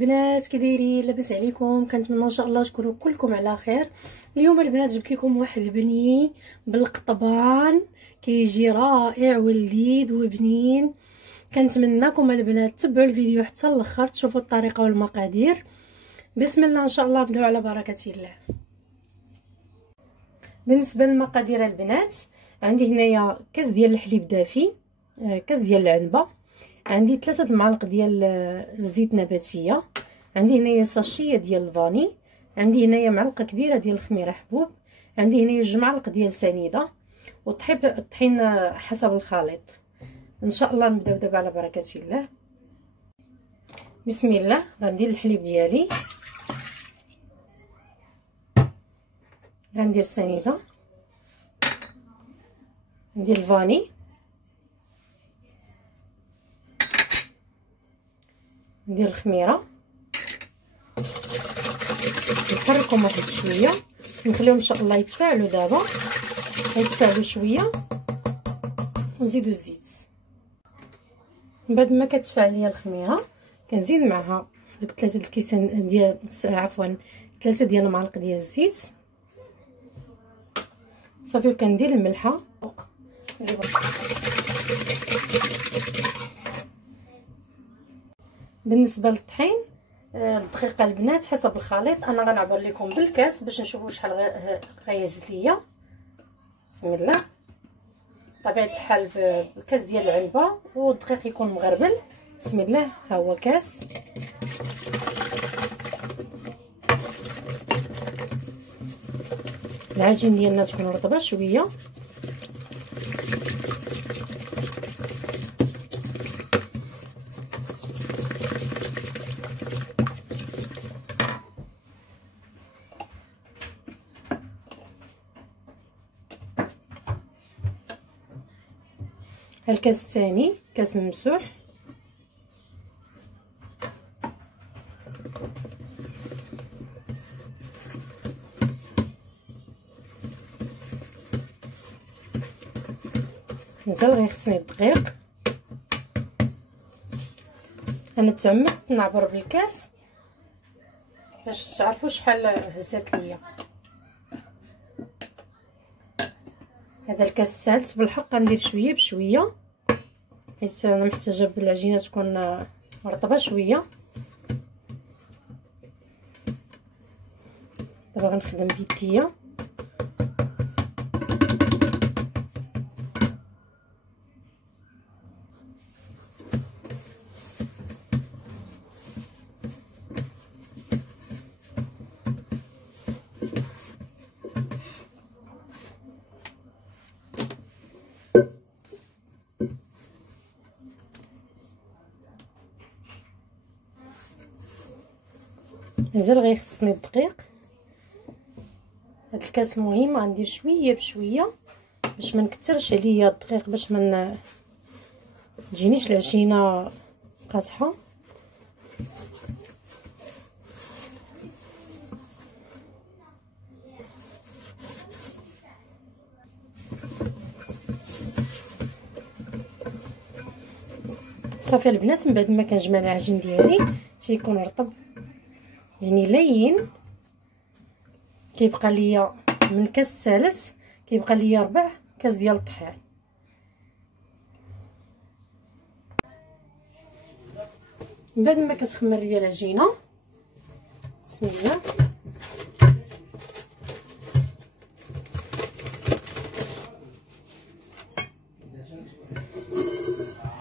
البنات، كي دايرين؟ لاباس عليكم؟ كنتمنى ان شاء الله تكونوا كلكم على خير. اليوم البنات جبت لكم واحد البني بالقطبان كيجي رائع ولذيذ وبنين. كنتمنىكم البنات تتبعوا الفيديو حتى الاخر تشوفوا الطريقه والمقادير. بسم الله ان شاء الله، نبداو على بركه الله. بالنسبه للمقادير البنات، عندي هنايا كاس ديال الحليب دافي، كاس ديال العنبه، عندي 3 المعالق ديال الزيت نباتيه، عندي هنايا ساشيه ديال الفاني، عندي هنايا معلقه كبيره ديال الخميره حبوب، عندي هنايا 2 معالق ديال سنيده، والطحين حسب الخليط. ان شاء الله نبداو دابا على بركه الله. بسم الله. غندير الحليب ديالي، غندير سنيده، ندير الفاني، ندير الخميره، نحركهم واحد شويه، نخليهم ان شاء الله يتفاعلوا. دابا يتفاعلوا شويه ونزيدوا الزيت. من بعد ما كتفاعل ليا الخميره كنزيد معها دوك 3 الكيسان ديال عفوا 3 ديال المعالق ديال الزيت صافي، وكندير الملحه. بالنسبه للطحين الدقيقه البنات حسب الخليط، انا غنعبر لكم بالكاس باش نشوفوا شحال غيزيد ليا. بسم الله. بطبيعه الحال بالكاس ديال العنبه والدقيق يكون مغربل. بسم الله. ها هو كاس. العجين ديالنا تكون رطبه شويه. الكاس الثاني كاس ممسوح، مازال غير خصني الدقيق. انا تعمدت نعبر بالكاس باش تعرفوا شحال هزات ليا. هذا الكاس الثالث بالحق غندير شويه بشويه حيت انا محتاجه بالعجينه تكون رطبه شويه. دابا غنخدم بيديا. مازال غيخصني الدقيق. هاد الكاس المهم غندير شويه بشويه باش ما نكثرش عليا الدقيق، باش ما تجينيش العجينه قاصحه. صافي البنات، من بعد ما كنجمع العجين ديالي تيكون رطب يعني لين، كيبقى ليا من الكاس الثالث كيبقى ليا 4 كاس ديال الطحين. من بعد ما كتخمر ليا العجينه، بسم الله،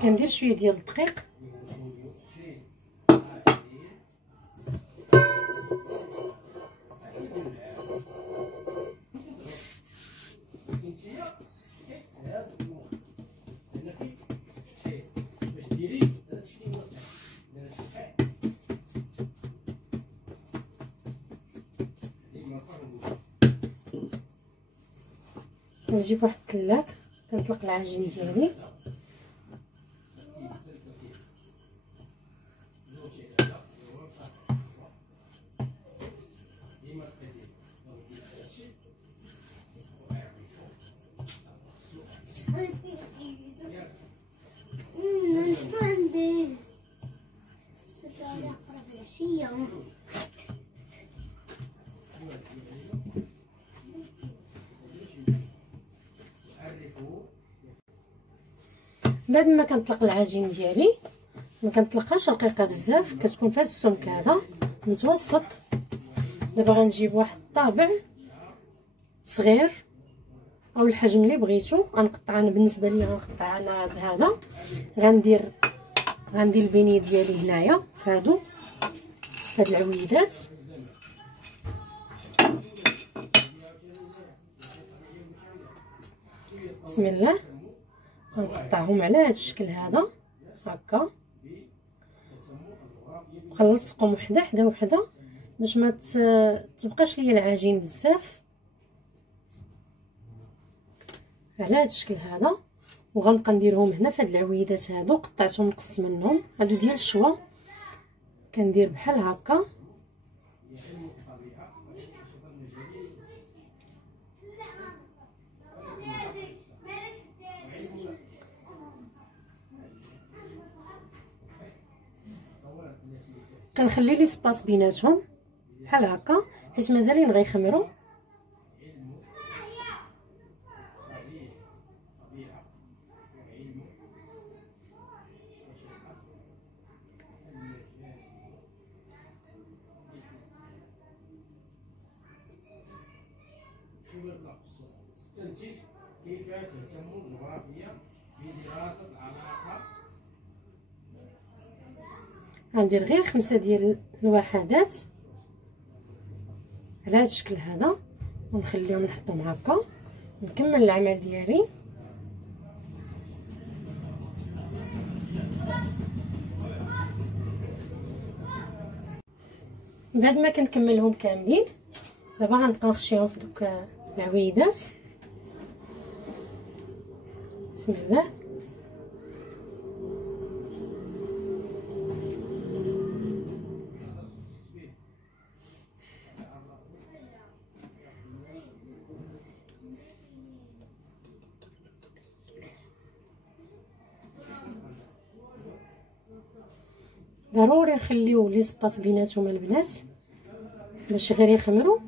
كندير شويه ديال الدقيق، نجيب واحد التلاك كنطلق العجين ديالي. بعد ما كنطلق العجين ديالي، ما كنطلقهاش رقيقه بزاف، كتكون في هذا السمك هذا متوسط. دابا غنجيب واحد الطابع صغير او الحجم اللي بغيتو. غنقطع انا، بالنسبه لي غنقطع انا بهذا. غندير البينيه ديالي هنايا في هادو، هاد العويدات. بسم الله. غنقطعهم على هاد الشكل هذا هكا، وغنلصقهم وحده حدا وحده باش ما تبقاش ليا العجين بزاف، على هاد الشكل هذا. وغنبقى نديرهم هنا في هاد العويدات هادو، قطعتهم نقصت منهم هادو ديال الشوا. كندير بحال هكا، كنخلي لي سباس بيناتهم بحال هكا حيت مازالين غيخمروا. استنتج كيف تهتم الجغرافيا بدراسة العلاقة. غندير غير 5 ديال الوحدات على هذا الشكل هذا، ونخليهم نحطهم هكا ونكمل العمل ديالي. بعد ما كنكملهم كاملين، دابا غنبقى نخشيهم في دوك العويدات. بسم الله. ضروري نخليو لي سباس بيناتهم البنات باش غير يخمروا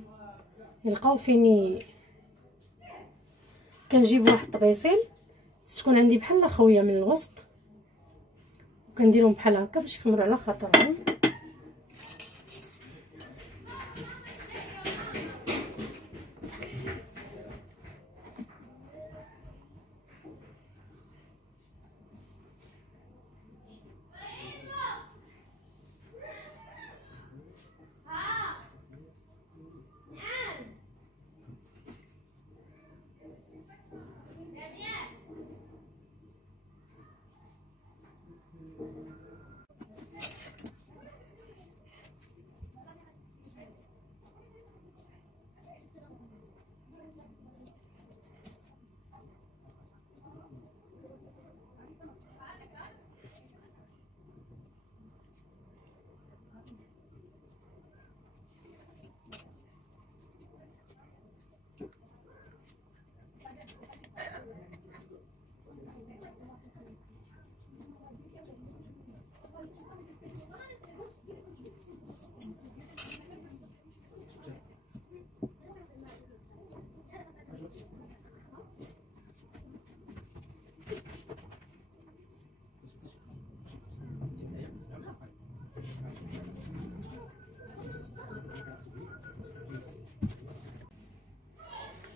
يلقاو فين. كنجيب واحد الطبيصيل تكون عندي بحال خويه من الوسط، وكنديرهم بحال هكا باش يخمروا على خاطرهم.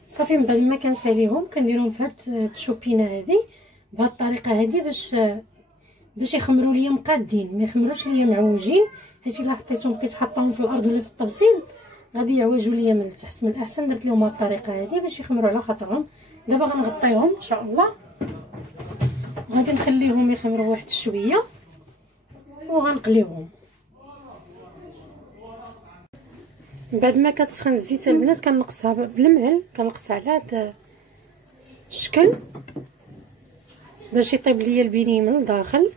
صافي. من بعد ما كنساليهم كنديرهم في هاد الشوبينه هذه بهاد الطريقه هذه باش يخمروا ليا مقادين، ما يخمروش ليا معوجين، حيت الا حطيتهم كيتحطهم في الارض ولا في الطبسيل غادي يعوجوا ليا من التحت. من الاحسن درت لهم هاد الطريقه هذه باش يخمروا على خاطرهم. دابا غنغطيهم ان شاء الله، غادي نخليهم يخمروا واحد شويه وغنقليوهم. من بعد ما كتسخن الزيت البنات كنقصها بالمعل، كنقصها على هذا الشكل باش يطيب ليا البيني من الداخل.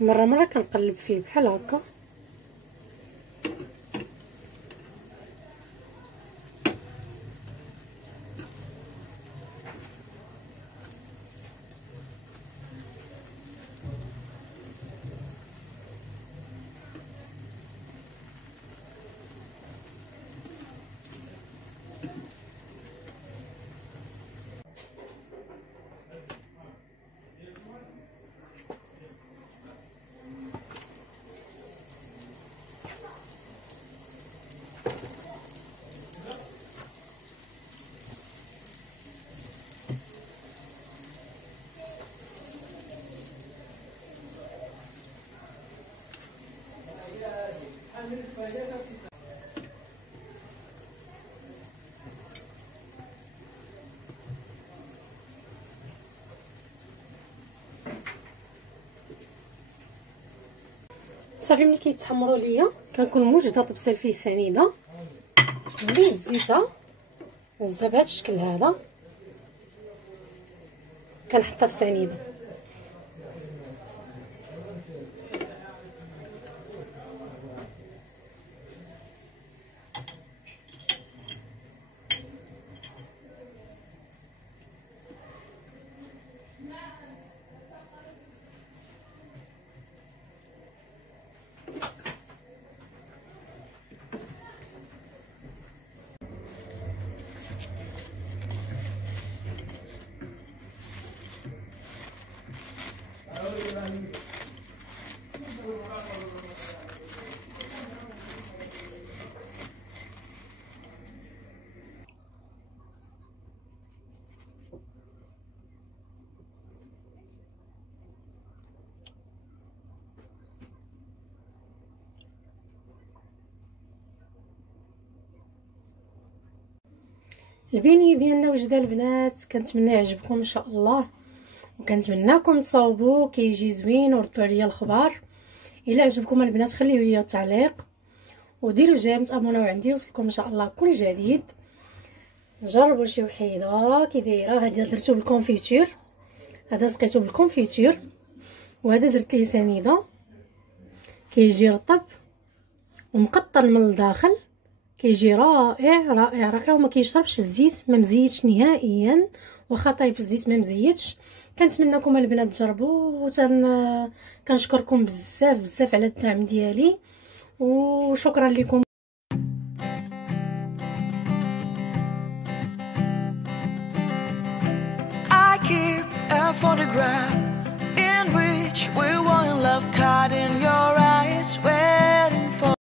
مره كنقلب فيه بحال هكا. صافي ملي كيتحمروا ليا كنكون موجده طبسيل فيه سنيده، ندير الزيته نزها بهذا الشكل هذا، كنحطها في سنيده. البيني ديالنا وجده البنات، كنتمنى يعجبكم ان شاء الله، وكنتمناكم تصاوبوا كيجي زوين وردوا عليا الخبر. الا عجبكم البنات خليو لي تعليق وديروا جيم تابوناو عندي يوصلكم ان شاء الله كل جديد. نجربوا شي وحيده كي دايره. هذا درتو بالكونفيتور، هذا سقيتو بالكونفيتور، وهذا درت ليه سنيده كيجي رطب ومقطر من الداخل، كيجي رائع رائع رائع وما كيشربش الزيت، ما مزيتش نهائيا، واخا طايب في الزيت ما مزيتش. كنتمنىكم البنات تجربوا، كنشكركم بزاف بزاف على الدعم ديالي، وشكرا لكم. I keep a photograph